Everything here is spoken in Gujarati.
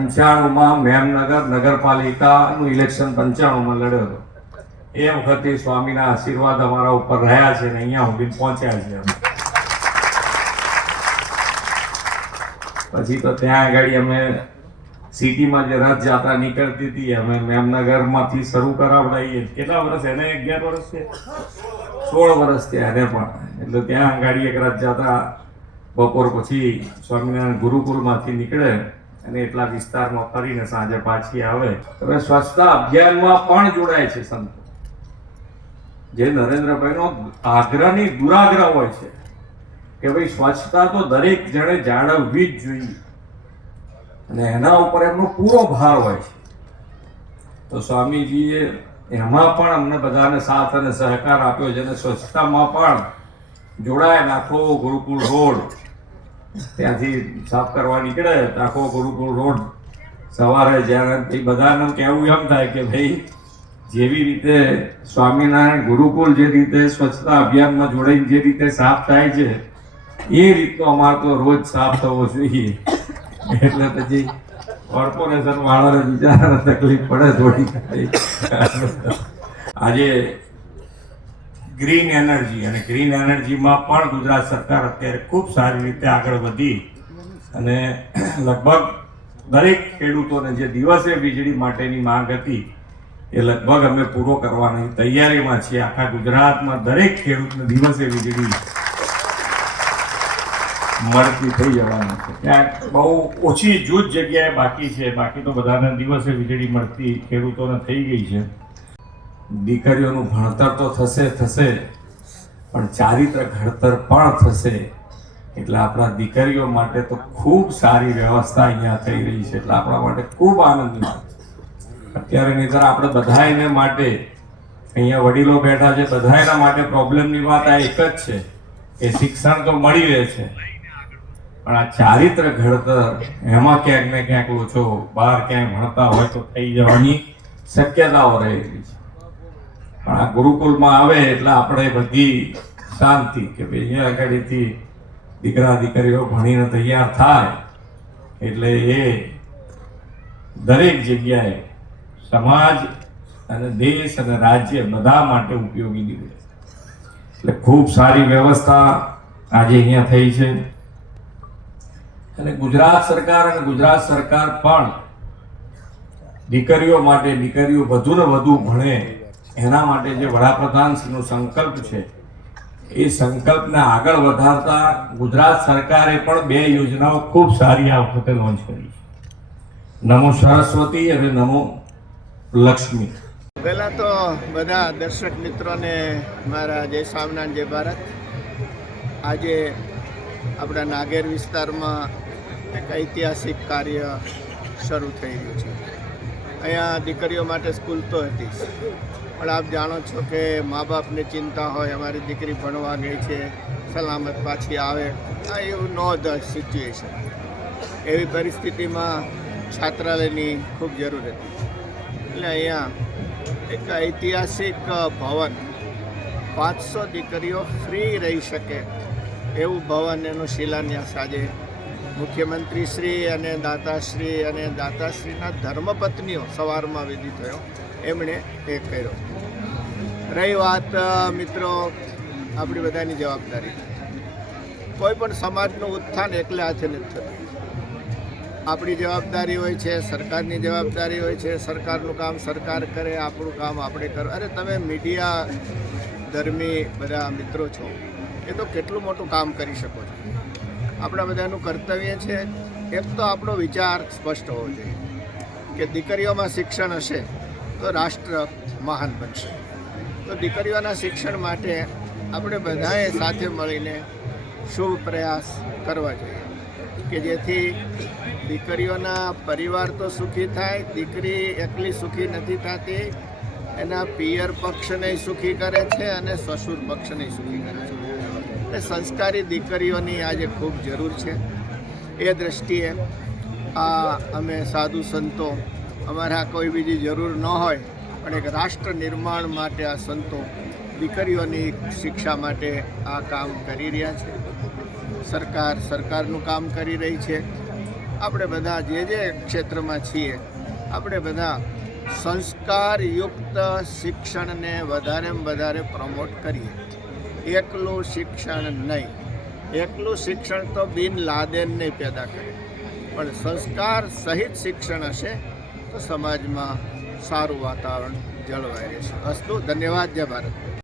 પંચાણુંમાં મેમનગર નગરપાલિકાનું ઇલેક્શન પંચાણુંમાં લડ્યો હતો. એ વખતે સ્વામીના આશીર્વાદ અમારા ઉપર રહ્યા છે ને અહીંયા સુધી પહોંચ્યા છે. પછી તો ત્યાં આગળ અમે સિટીમાં જે રથ જાત્રા નીકળતી હતી, અમે મેમનગરમાંથી શરૂ કરાવડાવીએ કેટલા વર્ષ એને અગિયાર વર્ષ છે? સોળ વર્ષ થયા એને પણ. એટલે ત્યાં આગળ એક રથ રથયાત્રા બપોર પછી સ્વામિનારાયણ ગુરુકુળમાંથી નીકળે. અને એટલા વિસ્તારમાં ફરીને સાંજે પાછી આવે. હવે સ્વચ્છતા અભિયાનમાં પણ જોડાય છે સંતો. જે નરેન્દ્રભાઈનો આગ્રહની દુરાગ્રહ હોય છે કે ભાઈ સ્વચ્છતા તો દરેક જણે જાળવવી જ જોઈએ. અને એના ઉપર એમનો પૂરો ભાર હોય છે. તો સ્વામીજીએ એમાં પણ અમને બધાને સાથ અને સહકાર આપ્યો છે અને સ્વચ્છતામાં પણ જોડાયેલ આખો ગુરુકુળ રોડ ત્યાંથી સાફ કરવા નીકળે, આખો ગુરુકુળ રોડ સવારે જ્યારે બધાને કહેવું એમ થાય કે ભાઈ, જેવી રીતે સ્વામિનારાયણ ગુરુકુળ જે રીતે સ્વચ્છતા અભિયાનમાં જોડાઈને જે રીતે સાફ થાય છે, એ રીતનો અમારે તો રોજ સાફ થવો જોઈએ. એટલે પછી કોર્પોરેશન વાળાને બિચારાને તકલીફ પડે થોડી આજે ગ્રીન એનર્જી અને ગ્રીન એનર્જીમાં પણ ગુજરાત સરકાર અત્યારે ખૂબ સારી રીતે આગળ વધી અને લગભગ દરેક ખેડૂતોને જે દિવસે વીજળી માટેની માંગ હતી, એ લગભગ અમે પૂરો કરવાની તૈયારીમાં છીએ. આખા ગુજરાતમાં દરેક ખેડૂતને દિવસે વીજળી મળતી થઈ જવાની છે. ત્યાં બહુ ઓછી જૂથ જગ્યાએ બાકી છે. બાકી તો બધાને દિવસે વીજળી મળતી ખેડૂતોને થઈ ગઈ છે. દીકરીઓનું ભણતર તો થશે થશે, પણ ચારિત્ર ઘડતર પણ થશે. એટલે આપણા દીકરીઓ માટે તો ખૂબ સારી વ્યવસ્થા અહીંયા થઈ રહી છે. એટલે આપણા માટે ખૂબ આનંદની અત્યારે નહીંતર આપણે બધા એને માટે, અહીંયા વડીલો બેઠા છે બધા એના માટે પ્રોબ્લેમની વાત આ એક જ છે કે શિક્ષણ તો મળી રહે છે. પણ આ ચારિત્ર ઘડતર એમાં ક્યાંક ને ક્યાંક ઓછો બહાર ક્યાંય ભણતા હોય તો થઈ જવાની શક્યતાઓ રહેલી છે. પણ આ ગુરુકુલમાં આવે એટલે આપણે બધી શાંતિ કે ભાઈ અહીંયા આગળથી દીકરા દીકરીઓ ભણીને તૈયાર થાય એટલે એ દરેક જગ્યાએ સમાજ અને દેશ અને રાજ્ય બધા માટે ઉપયોગી નીવડે એટલે ખૂબ સારી વ્યવસ્થા આજે અહીંયા થઈ છે. અને ગુજરાત સરકાર અને ગુજરાત સરકાર પણ દીકરીઓ માટે દીકરીઓ વધુ ને વધુ ભણે એના માટે જે વડાપ્રધાનશ્રીનો સંકલ્પ છે, એ સંકલ્પને આગળ વધારતા ગુજરાત સરકારે પણ બે યોજનાઓ ખૂબ સારી આ વખતે લોન્ચ કરી નમો સરસ્વતી અને નમો લક્ષ્મી. પહેલાં તો બધા દર્શક મિત્રોને મારા જય સ્વામિનારાયણ જય ભારત. આજે આપણા નાગેર વિસ્તારમાં એક ઐતિહાસિક કાર્ય શરૂ થઈ રહ્યું છે. અહીંયા દીકરીઓ માટે સ્કૂલ તો હતી. પણ આપ જાણો છો કે મા બાપને ચિંતા હોય, અમારી દીકરી ભણવા ગઈ છે, સલામત પાછી આવે, આ એવું નો ધ સિચ્યુએશન એવી પરિસ્થિતિમાં છાત્રાલયની ખૂબ જરૂર હતી. એટલે અહીંયા એક ઐતિહાસિક ભવન, પાંચસો દીકરીઓ ફ્રી રહી શકે એવું ભવન એનો શિલાન્યાસ આજે મુખ્યમંત્રી શ્રી અને દાતાશ્રી અને દાતાશ્રીના ધર્મપત્નીઓ સવારમાં વિધિ થયો. એમણે એ કર્યો. રહી વાત મિત્રો, આપણી બધાની જવાબદારી. કોઈ પણ સમાજનું ઉત્થાન એકલા હાથે નથી થતું. આપણી જવાબદારી હોય છે, સરકારની જવાબદારી હોય છે, સરકારનું કામ સરકાર કરે, આપણું કામ આપણે કરો. અરે, તમે મીડિયા ધર્મી બધા મિત્રો છો, એ તો કેટલું મોટું કામ કરી શકો છો. આપણા બધાનું કર્તવ્ય છે, એક તો આપણો વિચાર સ્પષ્ટ હોવો જોઈએ કે દીકરીઓમાં શિક્ષણ હશે તો રાષ્ટ્ર મહાન બનશે. તો દીકરીઓના શિક્ષણ માટે આપણે બધાએ સાથે મળીને શુભ પ્રયાસ કરવા જોઈએ કે જેથી દીકરીઓના પરિવાર તો સુખી થાય, દીકરી એકલી સુખી નથી થતી, એના પિયર પક્ષને સુખી કરે છે અને સસુર પક્ષને સુખી કરે છે. એટલે સંસ્કારી દીકરીઓની આજે ખૂબ જરૂર છે. એ દ્રષ્ટિએ આ અમે સાધુ સંતો અમારા કોઈ બીજી જરૂર ન હોય પણ એક રાષ્ટ્ર નિર્માણ માટે આ સંતો દીકરીઓની શિક્ષા માટે આ કામ કરી રહ્યા છે. સરકાર સરકારનું કામ કરી રહી છે. આપણે બધા જે જે ક્ષેત્રમાં છીએ, આપણે બધા સંસ્કારયુક્ત શિક્ષણને વધારેમાં વધારે પ્રમોટ કરીએ. એકલું શિક્ષણ નહીં. એકલું શિક્ષણ તો બિન લાદેન નહીં પેદા કરે. પણ સંસ્કાર સહિત શિક્ષણ હશે તો સમાજમાં સારું વાતાવરણ જળવાઈ રહેશે. અસ્તુ ધન્યવાદ જય ભારત.